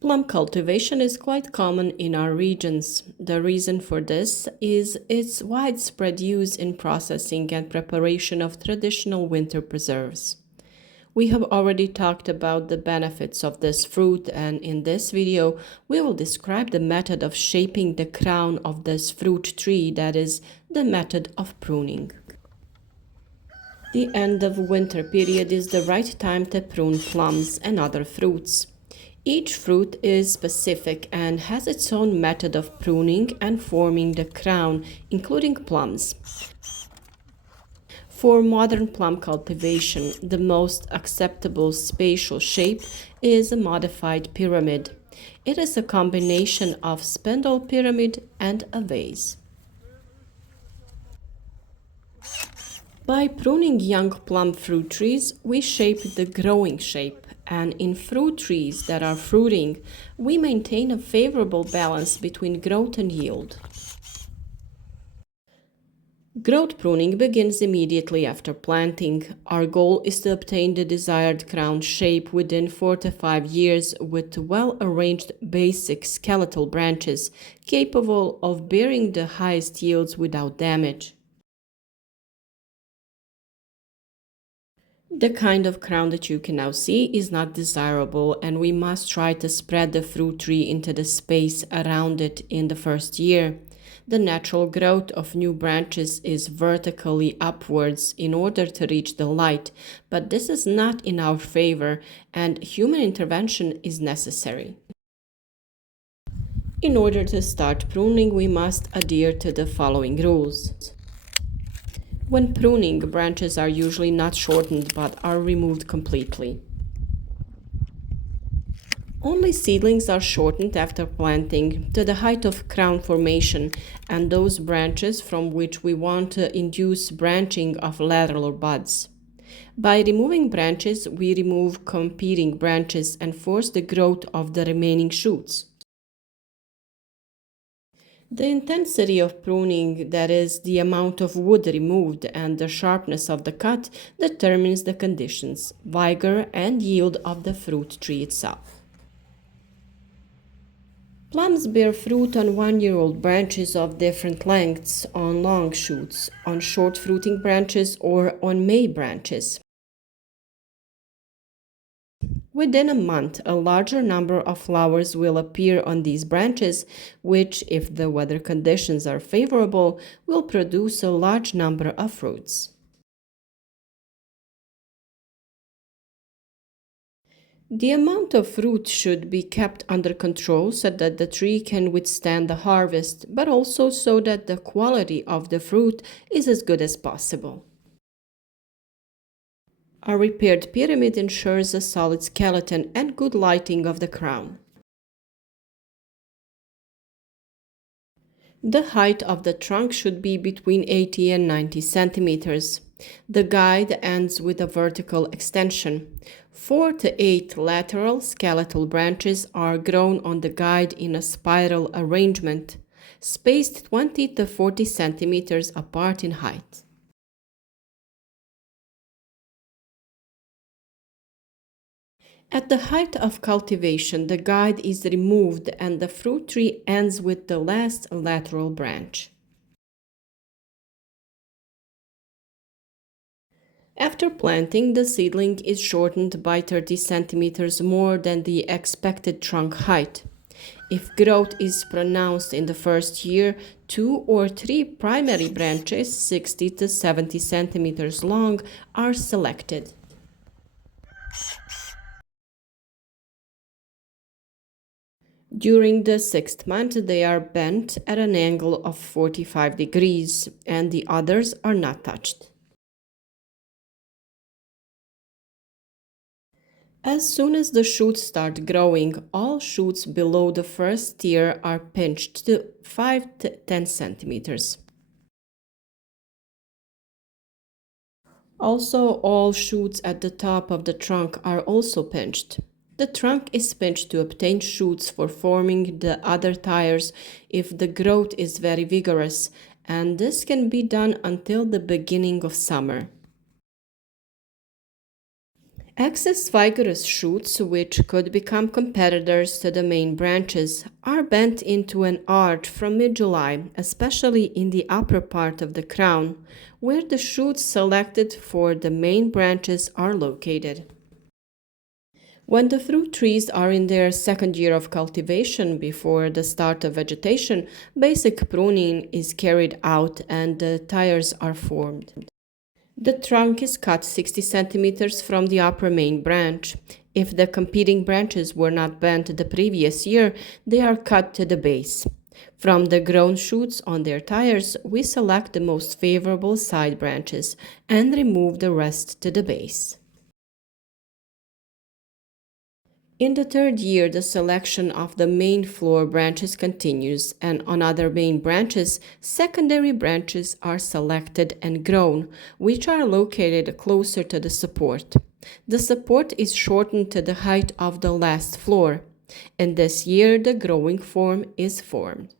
Plum cultivation is quite common in our regions. The reason for this is its widespread use in processing and preparation of traditional winter preserves. We have already talked about the benefits of this fruit, and in this video we will describe the method of shaping the crown of this fruit tree, that is, the method of pruning. The end of winter period is the right time to prune plums and other fruits. Each fruit is specific and has its own method of pruning and forming the crown, including plums. For modern plum cultivation, the most acceptable spatial shape is a modified pyramid. It is a combination of spindle pyramid and a vase. By pruning young plum fruit trees, we shape the growing shape, and in fruit trees that are fruiting, we maintain a favorable balance between growth and yield. Growth pruning begins immediately after planting. Our goal is to obtain the desired crown shape within 4 to 5 years with well-arranged basic skeletal branches capable of bearing the highest yields without damage. The kind of crown that you can now see is not desirable, and we must try to spread the fruit tree into the space around it in the first year. The natural growth of new branches is vertically upwards in order to reach the light, but this is not in our favor and human intervention is necessary. In order to start pruning, we must adhere to the following rules. When pruning, branches are usually not shortened but are removed completely. Only seedlings are shortened after planting to the height of crown formation and those branches from which we want to induce branching of lateral buds. By removing branches, we remove competing branches and force the growth of the remaining shoots. The intensity of pruning, that is, the amount of wood removed and the sharpness of the cut, determines the conditions, vigor, and yield of the fruit tree itself. Plums bear fruit on 1-year-old branches of different lengths, on long shoots, on short fruiting branches, or on May branches. Within a month, a larger number of flowers will appear on these branches, which, if the weather conditions are favorable, will produce a large number of fruits. The amount of fruit should be kept under control so that the tree can withstand the harvest, but also so that the quality of the fruit is as good as possible. A repaired pyramid ensures a solid skeleton and good lighting of the crown. The height of the trunk should be between 80 and 90 centimeters. The guide ends with a vertical extension. 4 to 8 lateral skeletal branches are grown on the guide in a spiral arrangement, spaced 20 to 40 centimeters apart in height. At the height of cultivation, the guide is removed and the fruit tree ends with the last lateral branch. After planting, the seedling is shortened by 30 centimeters more than the expected trunk height. If growth is pronounced in the first year, 2 or 3 primary branches, 60 to 70 centimeters long, are selected. During the 6th month, they are bent at an angle of 45 degrees, and the others are not touched. As soon as the shoots start growing, all shoots below the first tier are pinched to 5 to 10 centimeters. Also, all shoots at the top of the trunk are also pinched. The trunk is pinched to obtain shoots for forming the other tires if the growth is very vigorous, and this can be done until the beginning of summer. Excess vigorous shoots, which could become competitors to the main branches, are bent into an arch from mid-July, especially in the upper part of the crown, where the shoots selected for the main branches are located. When the fruit trees are in their second year of cultivation before the start of vegetation, basic pruning is carried out and the tires are formed. The trunk is cut 60 centimeters from the upper main branch. If the competing branches were not bent the previous year, they are cut to the base. From the grown shoots on their tires, we select the most favorable side branches and remove the rest to the base. In the third year, the selection of the main floor branches continues, and on other main branches, secondary branches are selected and grown, which are located closer to the support. The support is shortened to the height of the last floor, and this year the growing form is formed.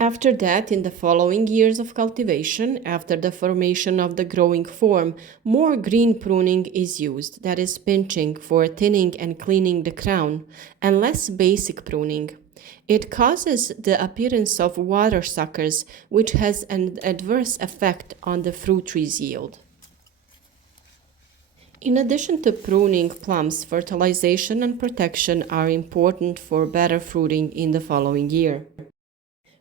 After that, in the following years of cultivation, after the formation of the growing form, more green pruning is used, that is pinching for thinning and cleaning the crown, and less basic pruning. It causes the appearance of water suckers, which has an adverse effect on the fruit tree's yield. In addition to pruning plums, fertilization and protection are important for better fruiting in the following year.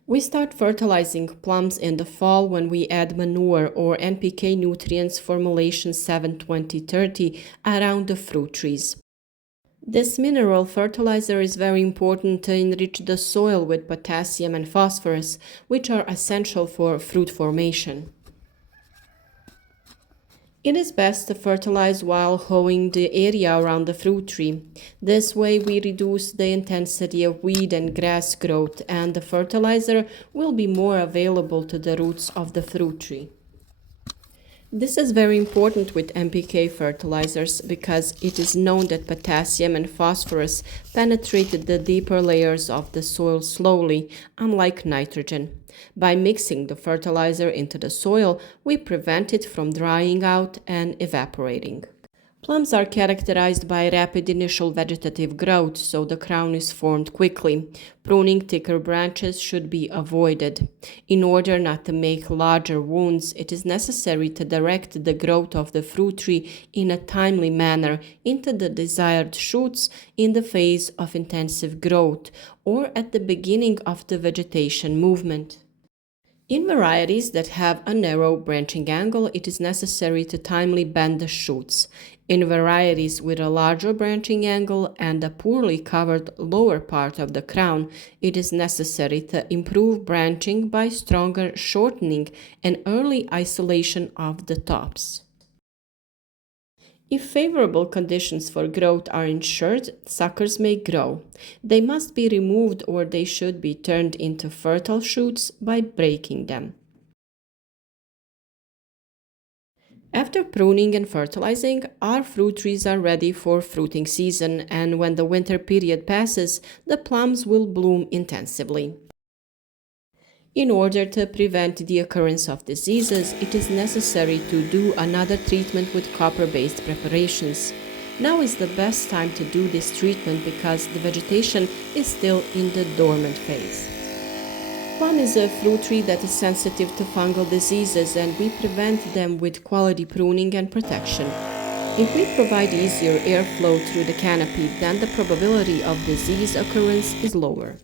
We start fertilizing plums in the fall when we add manure or NPK nutrients formulation 7-20-30 around the fruit trees. This mineral fertilizer is very important to enrich the soil with potassium and phosphorus, which are essential for fruit formation. It is best to fertilize while hoeing the area around the fruit tree. This way we reduce the intensity of weed and grass growth, and the fertilizer will be more available to the roots of the fruit tree. This is very important with NPK fertilizers because it is known that potassium and phosphorus penetrate the deeper layers of the soil slowly, unlike nitrogen. By mixing the fertilizer into the soil, we prevent it from drying out and evaporating. Plums are characterized by rapid initial vegetative growth, so the crown is formed quickly. Pruning thicker branches should be avoided. In order not to make larger wounds, it is necessary to direct the growth of the fruit tree in a timely manner into the desired shoots in the phase of intensive growth or at the beginning of the vegetation movement. In varieties that have a narrow branching angle, it is necessary to timely bend the shoots. In varieties with a larger branching angle and a poorly covered lower part of the crown, it is necessary to improve branching by stronger shortening and early isolation of the tops. If favorable conditions for growth are ensured, suckers may grow. They must be removed or they should be turned into fertile shoots by breaking them. After pruning and fertilizing, our fruit trees are ready for fruiting season, and when the winter period passes, the plums will bloom intensively. In order to prevent the occurrence of diseases, it is necessary to do another treatment with copper-based preparations. Now is the best time to do this treatment because the vegetation is still in the dormant phase. Plum is a fruit tree that is sensitive to fungal diseases, and we prevent them with quality pruning and protection. If we provide easier airflow through the canopy, then the probability of disease occurrence is lower.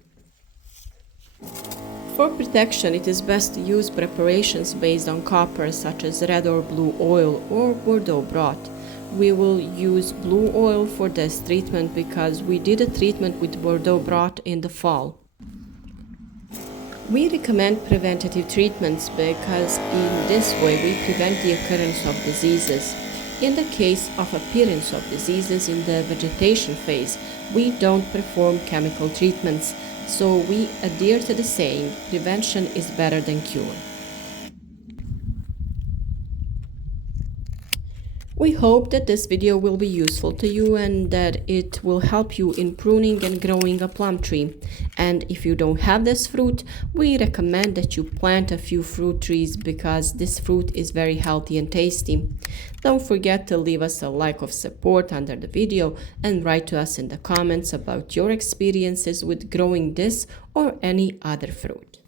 For protection, it is best to use preparations based on copper, such as red or blue oil or Bordeaux broth. We will use blue oil for this treatment because we did a treatment with Bordeaux broth in the fall. We recommend preventative treatments because in this way we prevent the occurrence of diseases. In the case of appearance of diseases in the vegetation phase, we don't perform chemical treatments, so we adhere to the saying, prevention is better than cure. We hope that this video will be useful to you and that it will help you in pruning and growing a plum tree. And if you don't have this fruit, we recommend that you plant a few fruit trees because this fruit is very healthy and tasty. Don't forget to leave us a like of support under the video and write to us in the comments about your experiences with growing this or any other fruit.